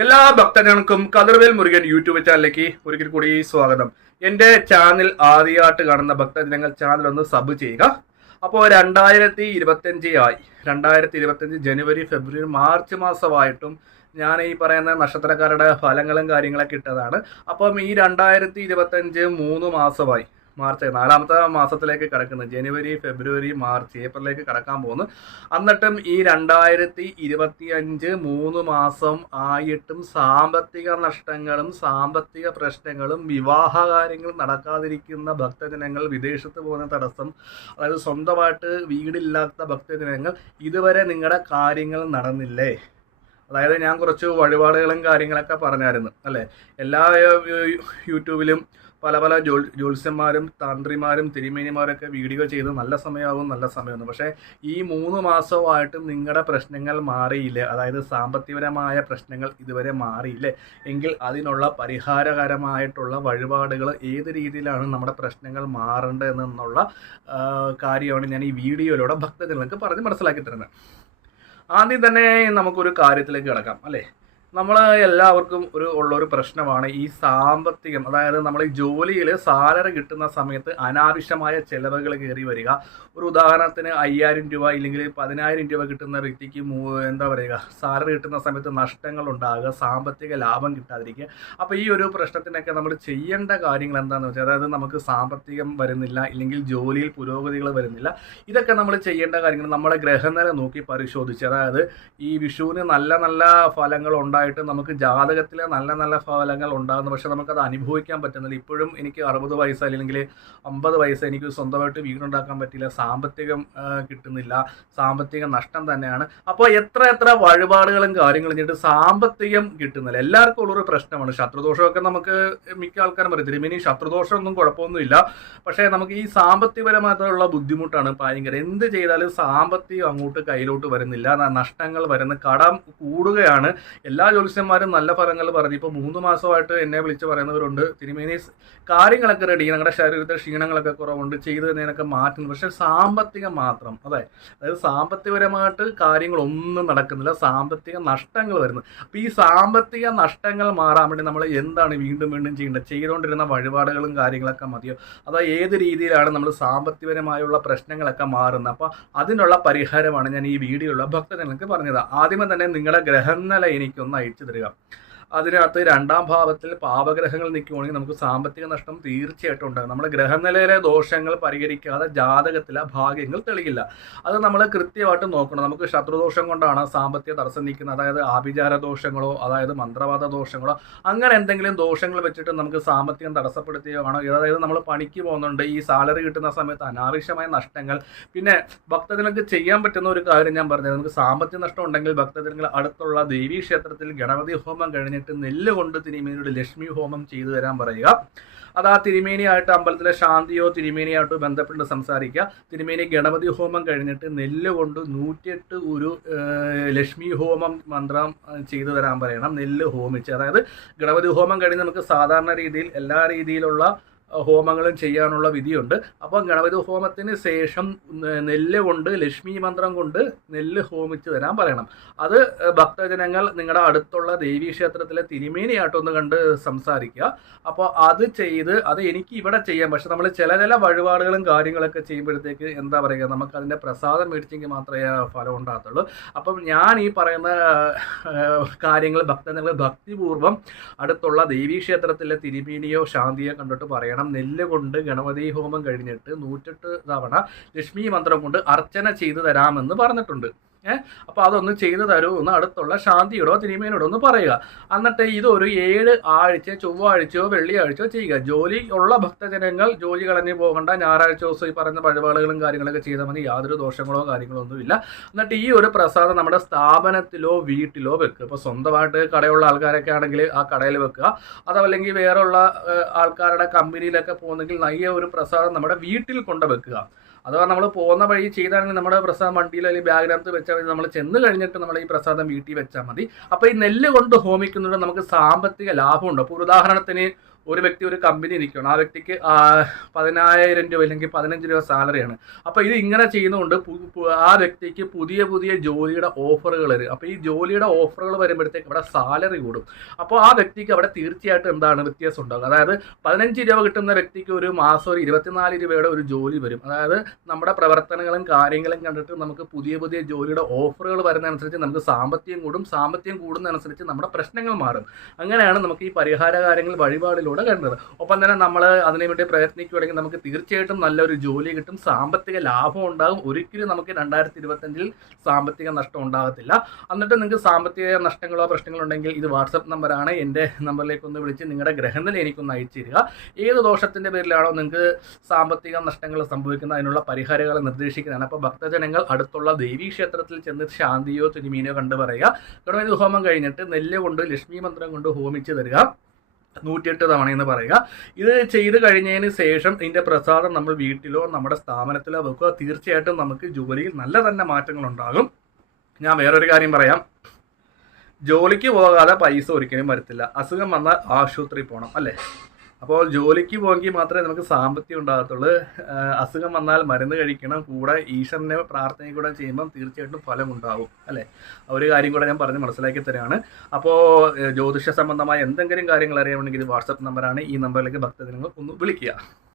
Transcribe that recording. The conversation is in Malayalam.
എല്ലാ ഭക്തജനങ്ങൾക്കും കതിർവേൽ മുരുകൻ യൂട്യൂബ് ചാനലിലേക്ക് ഒരിക്കൽ കൂടി സ്വാഗതം. എൻ്റെ ചാനൽ ആദ്യമായിട്ട് കാണുന്ന ഭക്തജനങ്ങൾ ചാനൽ ഒന്ന് സബ് ചെയ്യുക. അപ്പോൾ 2025 ആയി. 2025 ജനുവരി, ഫെബ്രുവരി, മാർച്ച് മാസമായിട്ടും ഞാൻ ഈ പറയുന്ന നക്ഷത്രക്കാരുടെ ഫലങ്ങളും കാര്യങ്ങളൊക്കെ ഇട്ടതാണ്. അപ്പം ഈ 2025 3 മാസമായി. മാർച്ച് 4ാമത്തെ മാസത്തിലേക്ക് കിടക്കുന്നു. ജനുവരി, ഫെബ്രുവരി, മാർച്ച്, ഏപ്രിലേക്ക് കടക്കാൻ പോകുന്നു. എന്നിട്ടും ഈ 2025 3 മാസം ആയിട്ടും സാമ്പത്തിക നഷ്ടങ്ങളും സാമ്പത്തിക പ്രശ്നങ്ങളും വിവാഹ കാര്യങ്ങൾ നടക്കാതിരിക്കുന്ന ഭക്തജനങ്ങൾ, വിദേശത്ത് പോകുന്ന തടസ്സം, അതായത് സ്വന്തമായിട്ട് വീടില്ലാത്ത ഭക്തജനങ്ങൾ, ഇതുവരെ നിങ്ങളുടെ കാര്യങ്ങൾ നടന്നില്ലേ? അതായത് ഞാൻ കുറച്ച് വഴിപാടുകളും കാര്യങ്ങളൊക്കെ പറഞ്ഞായിരുന്നു അല്ലേ. എല്ലാ യൂട്യൂബിലും പല പല ജ്യോത്സ്യന്മാരും തന്ത്രിമാരും തിരുമേനിമാരൊക്കെ വീഡിയോ ചെയ്ത് നല്ല സമയമാകും. പക്ഷേ ഈ 3 മാസമായിട്ടും നിങ്ങളുടെ പ്രശ്നങ്ങൾ മാറിയില്ലേ? അതായത് സാമ്പത്തികപരമായ പ്രശ്നങ്ങൾ ഇതുവരെ മാറിയില്ലേ എങ്കിൽ അതിനുള്ള പരിഹാരകരമായിട്ടുള്ള വഴിപാടുകൾ ഏത് രീതിയിലാണ് നമ്മുടെ പ്രശ്നങ്ങൾ മാറേണ്ടതെന്നുള്ള കാര്യമാണ് ഞാൻ ഈ വീഡിയോയിലൂടെ ഭക്തജനങ്ങൾക്ക് പറഞ്ഞ് മനസ്സിലാക്കി തരുന്നത്. ആദ്യം തന്നെ നമുക്കൊരു കാര്യത്തിലേക്ക് കിടക്കാം അല്ലേ. നമ്മൾ എല്ലാവർക്കും ഉള്ളൊരു പ്രശ്നമാണ് ഈ സാമ്പത്തികം. അതായത് നമ്മൾ ഈ ജോലിയിൽ സാലറി കിട്ടുന്ന സമയത്ത് അനാവശ്യമായ ചിലവുകൾ കയറി വരിക. ഒരു ഉദാഹരണത്തിന് 5000 രൂപ ഇല്ലെങ്കിൽ 10000 രൂപ കിട്ടുന്ന വ്യക്തിക്ക് സാലറി കിട്ടുന്ന സമയത്ത് നഷ്ടങ്ങൾ ഉണ്ടാകുക, സാമ്പത്തിക ലാഭം കിട്ടാതിരിക്കുക. അപ്പോൾ ഈ ഒരു പ്രശ്നത്തിനൊക്കെ നമ്മൾ ചെയ്യേണ്ട കാര്യങ്ങൾ എന്താണെന്ന് വെച്ചാൽ, അതായത് നമുക്ക് സാമ്പത്തികം വരുന്നില്ല ഇല്ലെങ്കിൽ ജോലിയിൽ പുരോഗതികൾ വരുന്നില്ല, ഇതൊക്കെ നമ്മൾ ചെയ്യേണ്ട കാര്യങ്ങൾ നമ്മളെ ഗ്രഹനില നോക്കി പരിശോധിച്ച്, അതായത് ഈ വിഷുവിന് നല്ല നല്ല ഫലങ്ങൾ ഉണ്ടായിട്ട് നമുക്ക് ജാതകത്തിലെ നല്ല നല്ല ഫലങ്ങൾ ഉണ്ടാകുന്നു, പക്ഷെ നമുക്കത് അനുഭവിക്കാൻ പറ്റുന്നില്ല. ഇപ്പോഴും എനിക്ക് 60 വയസ്സ് അല്ലെങ്കിൽ 50 വയസ്സ്, എനിക്ക് സ്വന്തമായിട്ട് വീടുണ്ടാക്കാൻ പറ്റില്ല, സാമ്പത്തികം കിട്ടുന്നില്ല, സാമ്പത്തിക നഷ്ടം തന്നെയാണ്. അപ്പോൾ എത്ര വഴിപാടുകളും കാര്യങ്ങളും ചെയ്തിട്ട് സാമ്പത്തികം കിട്ടുന്നില്ല. എല്ലാവർക്കും ഉള്ളൊരു പ്രശ്നമാണ്. ശത്രുദോഷമൊക്കെ നമുക്ക് മിക്ക ആൾക്കാരും പറയും, തിരുമേനി ശത്രുദോഷമൊന്നും കുഴപ്പമൊന്നുമില്ല, പക്ഷേ നമുക്ക് ഈ സാമ്പത്തികപരമായിട്ടുള്ള ബുദ്ധിമുട്ടാണ് ഭയങ്കര. എന്ത് ചെയ്താലും സാമ്പത്തികം അങ്ങോട്ട് കയ്യിലോട്ട് വരുന്നില്ല, നഷ്ടങ്ങൾ വരുന്ന, കടം കൂടുകയാണ്. എല്ലാ ജ്യോത്സ്യന്മാരും നല്ല ഫലങ്ങൾ പറഞ്ഞു. ഇപ്പോൾ 3 മാസമായിട്ട് എന്നെ വിളിച്ച് പറയുന്നവരുണ്ട്, തിരുമേനി കാര്യങ്ങളൊക്കെ റെഡി, ഞങ്ങളുടെ ശരീരത്തെ ക്ഷീണങ്ങളൊക്കെ കുറവുണ്ട്, ചെയ്തു തന്നതിനൊക്കെ മാറ്റുന്നു, പക്ഷെ സാമ്പത്തികം മാത്രം, അതായത് സാമ്പത്തികപരമായിട്ട് കാര്യങ്ങളൊന്നും നടക്കുന്നില്ല, സാമ്പത്തിക നഷ്ടങ്ങൾ വരുന്നു. അപ്പോൾ ഈ സാമ്പത്തിക നഷ്ടങ്ങൾ മാറാൻ വേണ്ടി നമ്മൾ എന്താണ് വീണ്ടും ചെയ്യേണ്ടത്? ചെയ്തുകൊണ്ടിരുന്ന വഴിപാടുകളും കാര്യങ്ങളൊക്കെ മതിയോ? അതോ ഏത് രീതിയിലാണ് നമ്മൾ സാമ്പത്തികപരമായുള്ള പ്രശ്നങ്ങളൊക്കെ മാറുന്നത്? അപ്പോൾ അതിനുള്ള പരിഹാരമാണ് ഞാൻ ഈ വീഡിയോയിലുള്ള ഭക്തജനങ്ങൾക്ക് പറഞ്ഞത്. ആദ്യമേ തന്നെ നിങ്ങളുടെ ഗ്രഹനില എനിക്കൊന്ന് അയച്ചു തരിക. അതിനകത്ത് 2ാം ഭാവത്തിൽ പാപഗ്രഹങ്ങൾ നിൽക്കുകയാണെങ്കിൽ നമുക്ക് സാമ്പത്തിക നഷ്ടം തീർച്ചയായിട്ടും ഉണ്ടാകും. നമ്മുടെ ഗ്രഹനിലയിലെ ദോഷങ്ങൾ പരിഹരിക്കാതെ ജാതകത്തിലെ ഭാഗ്യങ്ങൾ തെളിയില്ല. അത് നമ്മൾ കൃത്യമായിട്ട് നോക്കണം. നമുക്ക് ശത്രുദോഷം കൊണ്ടാണ് സാമ്പത്തിക തടസ്സം നിൽക്കുന്നത്, അതായത് ആഭിചാര ദോഷങ്ങളോ അതായത് മന്ത്രവാദ ദോഷങ്ങളോ അങ്ങനെ എന്തെങ്കിലും ദോഷങ്ങൾ വെച്ചിട്ട് നമുക്ക് സാമ്പത്തികം തടസ്സപ്പെടുത്തുകയാണോ, അതായത് നമ്മൾ പണിക്ക് പോകുന്നുണ്ട്, ഈ സാലറി കിട്ടുന്ന സമയത്ത് അനാവശ്യമായ നഷ്ടങ്ങൾ. പിന്നെ ഭക്തജനങ്ങൾക്ക് ചെയ്യാൻ പറ്റുന്ന ഒരു കാര്യം ഞാൻ പറഞ്ഞത്, നമുക്ക് സാമ്പത്തിക നഷ്ടം ഉണ്ടെങ്കിൽ ഭക്തജനങ്ങൾ അടുത്തുള്ള ദേവീ ക്ഷേത്രത്തിൽ ഗണപതി ഹോമം കഴിഞ്ഞിട്ട് നെല്ല് കൊണ്ട് തിരുമേനിയോട് ലക്ഷ്മി ഹോമം ചെയ്തു തരാൻ പറയുക. അത് ആ തിരുമേനിയായിട്ട് അമ്പലത്തിലെ ശാന്തിയോ തിരുമേനിയായിട്ടോ ബന്ധപ്പെട്ട് സംസാരിക്കുക. തിരുമേനി ഗണപതി ഹോമം കഴിഞ്ഞിട്ട് നെല്ല് കൊണ്ട് 108 ഒരു ലക്ഷ്മി ഹോമം മന്ത്രം ചെയ്തു തരാൻ പറയണം. നെല്ല് ഹോമിച്ച്, അതായത് ഗണപതി ഹോമം കഴിഞ്ഞ് നമുക്ക് സാധാരണ രീതിയിൽ എല്ലാ രീതിയിലുള്ള ഹോമങ്ങളും ചെയ്യാനുള്ള വിധിയുണ്ട്. അപ്പം ഗണപതി ഹോമത്തിന് ശേഷം നെല്ല് കൊണ്ട്, ലക്ഷ്മി മന്ത്രം കൊണ്ട് നെല്ല് ഹോമിച്ച് തരാൻ പറയണം. അത് ഭക്തജനങ്ങൾ നിങ്ങളുടെ അടുത്തുള്ള ദേവീ ക്ഷേത്രത്തിലെ തിരുമേനിയായിട്ടൊന്ന് കണ്ട് സംസാരിക്കുക. അപ്പോൾ അത് ചെയ്ത്, അത് എനിക്ക് ഇവിടെ ചെയ്യാം, പക്ഷെ നമ്മൾ ചില വഴിപാടുകളും കാര്യങ്ങളൊക്കെ ചെയ്യുമ്പോഴത്തേക്ക് എന്താ പറയുക, നമുക്ക് അതിൻ്റെ പ്രസാദം മേടിച്ചെങ്കിൽ മാത്രമേ ഫലം ഉണ്ടാകത്തുള്ളൂ. അപ്പം ഞാൻ ഈ പറയുന്ന കാര്യങ്ങൾ ഭക്തജനങ്ങൾ ഭക്തിപൂർവ്വം അടുത്തുള്ള ദേവീ ക്ഷേത്രത്തിലെ തിരുമേനിയോ ശാന്തിയോ കണ്ടിട്ട് പറയണം. നെല്ല് കൊണ്ട് ഗണപതി ഹോമം കഴിഞ്ഞിട്ട് 108 തവണ ലക്ഷ്മി മന്ത്രം കൊണ്ട് അർച്ചന ചെയ്തു തരാമെന്ന് പറഞ്ഞിട്ടുണ്ട്. അപ്പോൾ അതൊന്ന് ചെയ്തു തരുമെന്ന് അടുത്തുള്ള ശാന്തിയോടോ തിരുമേനോടോ ഒന്ന് പറയുക. എന്നിട്ട് ഇതൊരു 7 ആഴ്ച, ചൊവ്വാഴ്ചയോ വെള്ളിയാഴ്ചയോ ചെയ്യുക. ജോലി ഉള്ള ഭക്തജനങ്ങൾ ജോലി കളഞ്ഞു പോകണ്ട, ഞായറാഴ്ച ദിവസം ഈ പറയുന്ന വഴിപാടുകളും കാര്യങ്ങളൊക്കെ ചെയ്താൽ മതി, യാതൊരു ദോഷങ്ങളോ കാര്യങ്ങളോ ഒന്നുമില്ല. എന്നിട്ട് ഈ ഒരു പ്രസാദം നമ്മുടെ സ്ഥാപനത്തിലോ വീട്ടിലോ വെക്കുക. ഇപ്പോൾ സ്വന്തമായിട്ട് കടയുള്ള ആൾക്കാരൊക്കെ ആണെങ്കിൽ ആ കടയിൽ വെക്കുക, അതല്ലെങ്കിൽ വേറെയുള്ള ആൾക്കാരുടെ കമ്പനിയിലൊക്കെ പോകുന്നെങ്കിൽ ഈ ഒരു പ്രസാദം നമ്മുടെ വീട്ടിൽ കൊണ്ട് വെക്കുക. അഥവാ നമ്മൾ പോകുന്ന വഴി ചെയ്താണെങ്കിൽ നമ്മുടെ പ്രസാദം വണ്ടിയിൽ അല്ലെങ്കിൽ ബാഗിനകത്ത് വെച്ചാൽ മതി, നമ്മൾ ചെന്ന് കഴിഞ്ഞിട്ട് നമ്മൾ ഈ പ്രസാദം വീട്ടിൽ വെച്ചാൽ മതി. അപ്പോൾ ഈ നെല്ല് കൊണ്ട് ഹോമിക്കുന്നതുകൊണ്ട് നമുക്ക് സാമ്പത്തിക ലാഭമുണ്ട്. അപ്പോൾ ഒരു ഉദാഹരണത്തിന് ഒരു വ്യക്തി ഒരു കമ്പനി നിൽക്കുകയാണ്, ആ വ്യക്തിക്ക് 10,000 രൂപ അല്ലെങ്കിൽ 15 രൂപ സാലറിയാണ്. അപ്പോൾ ഇത് ഇങ്ങനെ ചെയ്യുന്നതുകൊണ്ട് ആ വ്യക്തിക്ക് പുതിയ പുതിയ ജോലിയുടെ ഓഫറുകൾ വരും. അപ്പോൾ ഈ ജോലിയുടെ ഓഫറുകൾ വരുമ്പോഴത്തേക്ക് അവിടെ സാലറി കൂടും. അപ്പോൾ ആ വ്യക്തിക്ക് അവിടെ തീർച്ചയായിട്ടും എന്താണ് വ്യത്യാസം ഉണ്ടാകും. അതായത് 15 രൂപ കിട്ടുന്ന വ്യക്തിക്ക് ഒരു മാസം ഒരു 24 രൂപയുടെ ഒരു ജോലി വരും. അതായത് നമ്മുടെ പ്രവർത്തനങ്ങളും കാര്യങ്ങളും കണ്ടിട്ട് നമുക്ക് പുതിയ പുതിയ ജോലിയുടെ ഓഫറുകൾ വരുന്നതനുസരിച്ച് നമുക്ക് സാമ്പത്തികം കൂടും. സാമ്പത്തികം കൂടുന്നതനുസരിച്ച് നമ്മുടെ പ്രശ്നങ്ങൾ മാറും. അങ്ങനെയാണ് നമുക്ക് ഈ പരിഹാര കാര്യങ്ങൾ വഴിപാടിലൂടെ കണ്ടത്. ഒപ്പം തന്നെ നമ്മൾ അതിനുവേണ്ടി പ്രയത്നിക്കുകയാണെങ്കിൽ നമുക്ക് തീർച്ചയായിട്ടും നല്ലൊരു ജോലി കിട്ടും, സാമ്പത്തിക ലാഭം ഉണ്ടാകും. ഒരിക്കലും നമുക്ക് 2025 സാമ്പത്തിക നഷ്ടം ഉണ്ടാകത്തില്ല. എന്നിട്ട് നിങ്ങൾക്ക് സാമ്പത്തിക നഷ്ടങ്ങളോ പ്രശ്നങ്ങളോ ഉണ്ടെങ്കിൽ ഇത് വാട്സപ്പ് നമ്പറാണ്, എൻ്റെ നമ്പറിലേക്ക് ഒന്ന് വിളിച്ച് നിങ്ങളുടെ ഗ്രഹനില എനിക്കൊന്ന് അയച്ചു തരിക. ഏത് ദോഷത്തിൻ്റെ പേരിലാണോ നിങ്ങൾക്ക് സാമ്പത്തിക നഷ്ടങ്ങൾ സംഭവിക്കുന്നത് അതിനുള്ള പരിഹാരങ്ങൾ നിർദ്ദേശിക്കുന്നതാണ്. അപ്പോൾ ഭക്തജനങ്ങൾ അടുത്തുള്ള ദേവീ ക്ഷേത്രത്തിൽ ചെന്ന് ശാന്തിയോ തിരുമീനോ കണ്ടു പറയുക. ഗണപതി ഹോമം കഴിഞ്ഞിട്ട് നെല്ല് കൊണ്ട് ലക്ഷ്മി മന്ത്രം കൊണ്ട് ഹോമിച്ച് തരിക 108 തവണയെന്ന് പറയുക. ഇത് ചെയ്ത് കഴിഞ്ഞതിന് ശേഷം ഇതിൻ്റെ പ്രസാദം നമ്മൾ വീട്ടിലോ നമ്മുടെ സ്ഥാപനത്തിലോ വെക്കുക. തീർച്ചയായിട്ടും നമുക്ക് ജോലിയിൽ നല്ല തന്നെ മാറ്റങ്ങൾ ഉണ്ടാകും. ഞാൻ വേറൊരു കാര്യം പറയാം, ജോലിക്ക് പോകാതെ പൈസ ഒരിക്കലും വരത്തില്ല. അസുഖം വന്നാൽ ആശുപത്രിയിൽ പോകണം അല്ലേ? അപ്പോൾ ജോലിക്ക് പോയെങ്കിൽ മാത്രമേ നമുക്ക് സാമ്പത്തികം ഉണ്ടാകത്തുള്ളൂ. അസുഖം വന്നാൽ മരുന്ന് കഴിക്കണം, കൂടെ ഈശ്വരനെ പ്രാർത്ഥനയും കൂടെ ചെയ്യുമ്പം തീർച്ചയായിട്ടും ഫലം ഉണ്ടാവും അല്ലേ? ഒരു കാര്യം കൂടെ ഞാൻ പറഞ്ഞ് മനസ്സിലാക്കി തരാണ്. അപ്പോൾ ജ്യോതിഷ സംബന്ധമായ എന്തെങ്കിലും കാര്യങ്ങൾ അറിയാമെങ്കിൽ ഇത് വാട്സപ്പ് നമ്പറാണ്. ഈ നമ്പറിലേക്ക് ഭക്തജനങ്ങൾ ഒന്ന് വിളിക്കുക.